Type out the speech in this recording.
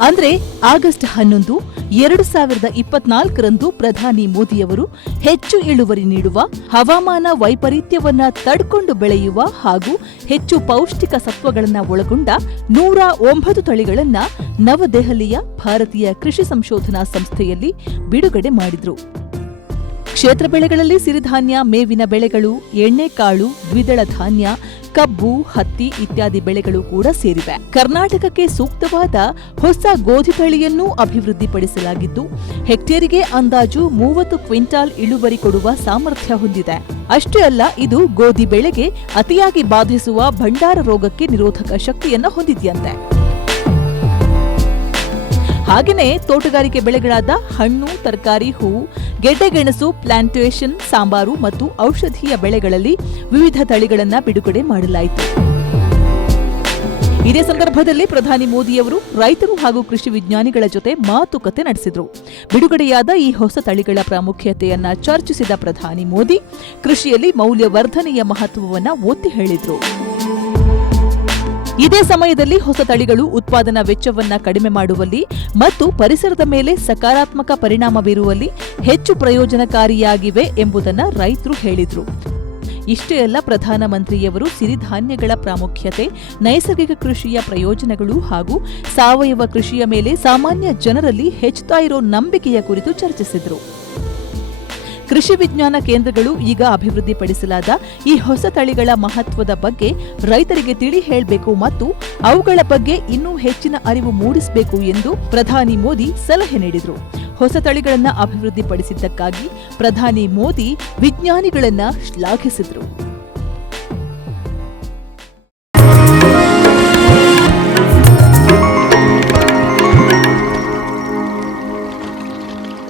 ಅಂದ್ರೆ ಆಗಸ್ಟ್ ಹನ್ನೊಂದು, ಎರಡು ಸಾವಿರದ ಇಪ್ಪತ್ನಾಲ್ಕರಂದು ಪ್ರಧಾನಿ ಮೋದಿಯವರು ಹೆಚ್ಚು ಇಳುವರಿ ನೀಡುವ ಹವಾಮಾನ ವೈಪರೀತ್ಯವನ್ನ ತಡ್ಕೊಂಡು ಬೆಳೆಯುವ ಹಾಗೂ ಹೆಚ್ಚು ಪೌಷ್ಟಿಕ ಸತ್ವಗಳನ್ನು ಒಳಗೊಂಡ ನೂರ ಒಂಬತ್ತು ತಳಿಗಳನ್ನ ನವದೆಹಲಿಯ ಭಾರತೀಯ ಕೃಷಿ ಸಂಶೋಧನಾ ಸಂಸ್ಥೆಯಲ್ಲಿ ಬಿಡುಗಡೆ ಮಾಡಿದ್ರು. ಕ್ಷೇತ್ರ ಬೆಳೆಗಳಲ್ಲಿ ಸಿರಿಧಾನ್ಯ, ಮೇವಿನ ಬೆಳೆಗಳು ಎಣ್ಣೆಕಾಳು ದ್ವಿದಳ ಧಾನ್ಯ, ಕಬ್ಬು, ಹತ್ತಿ ಇತ್ಯಾದಿ ಬೆಳೆಗಳು ಕೂಡ ಸೇರಿವೆ. ಕರ್ನಾಟಕಕ್ಕೆ ಸೂಕ್ತವಾದ ಹೊಸ ಗೋಧಿ ತಳಿಯನ್ನು ಅಭಿವೃದ್ಧಿಪಡಿಸಲಾಗಿದ್ದು, ಹೆಕ್ಟೇರಿಗೆ ಅಂದಾಜು ಮೂವತ್ತು ಕ್ವಿಂಟಾಲ್ ಇಳುವರಿ ಕೊಡುವ ಸಾಮರ್ಥ್ಯ ಹೊಂದಿದೆ. ಅಷ್ಟೇ ಅಲ್ಲ, ಇದು ಗೋಧಿ ಬೆಳೆಗೆ ಅತಿಯಾಗಿ ಬಾಧಿಸುವ ಭಂಡಾರ ರೋಗಕ್ಕೆ ನಿರೋಧಕ ಶಕ್ತಿಯನ್ನು ಹೊಂದಿದೆಯಂತೆ. ಹಾಗೆಯೇ ತೋಟಗಾರಿಕೆ ಬೆಳೆಗಳಾದ ಹಣ್ಣು, ತರಕಾರಿ ಹೂವು ಗೆಡ್ಡೆಗೆಣಸು, ಪ್ಲಾಂಟೇಷನ್, ಸಾಂಬಾರು ಮತ್ತು ಔಷಧೀಯ ಬೆಳೆಗಳಲ್ಲಿ ವಿವಿಧ ತಳಿಗಳನ್ನು ಬಿಡುಗಡೆ ಮಾಡಲಾಯಿತು. ಇದೇ ಸಂದರ್ಭದಲ್ಲಿ ಪ್ರಧಾನಿ ಮೋದಿಯವರು ರೈತರು ಹಾಗೂ ಕೃಷಿ ವಿಜ್ಞಾನಿಗಳ ಜೊತೆ ಮಾತುಕತೆ ನಡೆಸಿದರು. ಬಿಡುಗಡೆಯಾದ ಈ ಹೊಸ ತಳಿಗಳ ಪ್ರಾಮುಖ್ಯತೆಯನ್ನು ಚರ್ಚಿಸಿದ ಪ್ರಧಾನಿ ಮೋದಿ, ಕೃಷಿಯಲ್ಲಿ ಮೌಲ್ಯವರ್ಧನೆಯ ಮಹತ್ವವನ್ನು ಒತ್ತಿ ಹೇಳಿದ್ರು. ಇದೇ ಸಮಯದಲ್ಲಿ ಹೊಸ ತಳಿಗಳು ಉತ್ಪಾದನಾ ವೆಚ್ಚವನ್ನು ಕಡಿಮೆ ಮಾಡುವಲ್ಲಿ ಮತ್ತು ಪರಿಸರದ ಮೇಲೆ ಸಕಾರಾತ್ಮಕ ಪರಿಣಾಮ ಬೀರುವಲ್ಲಿ ಹೆಚ್ಚು ಪ್ರಯೋಜನಕಾರಿಯಾಗಿವೆ ಎಂಬುದನ್ನು ರೈತರು ಹೇಳಿದರು. ಇಷ್ಟೇ ಅಲ್ಲ ಪ್ರಧಾನಮಂತ್ರಿಯವರು ಸಿರಿಧಾನ್ಯಗಳ ಪ್ರಾಮುಖ್ಯತೆ, ನೈಸರ್ಗಿಕ ಕೃಷಿಯ ಪ್ರಯೋಜನಗಳು ಹಾಗೂ ಸಾವಯವ ಕೃಷಿಯ ಮೇಲೆ ಸಾಮಾನ್ಯ ಜನರಲ್ಲಿ ಹೆಚ್ಚುತ್ತಾ ಇರೋ ನಂಬಿಕೆಯ ಕುರಿತು ಚರ್ಚಿಸಿದರು. ಕೃಷಿ ವಿಜ್ಞಾನ ಕೇಂದ್ರಗಳು ಈಗ ಅಭಿವೃದ್ಧಿಪಡಿಸಲಾದ ಈ ಹೊಸ ತಳಿಗಳ ಮಹತ್ವದ ಬಗ್ಗೆ ರೈತರಿಗೆ ತಿಳಿ ಹೇಳಬೇಕು ಮತ್ತು ಅವುಗಳ ಬಗ್ಗೆ ಇನ್ನೂ ಹೆಚ್ಚಿನ ಅರಿವು ಮೂಡಿಸಬೇಕು ಎಂದು ಪ್ರಧಾನಿ ಮೋದಿ ಸಲಹೆ ನೀಡಿದರು. ಹೊಸ ತಳಿಗಳನ್ನು ಅಭಿವೃದ್ಧಿಪಡಿಸಿದ್ದಕ್ಕಾಗಿ ಪ್ರಧಾನಿ ಮೋದಿ ವಿಜ್ಞಾನಿಗಳನ್ನು ಶ್ಲಾಘಿಸಿದರು.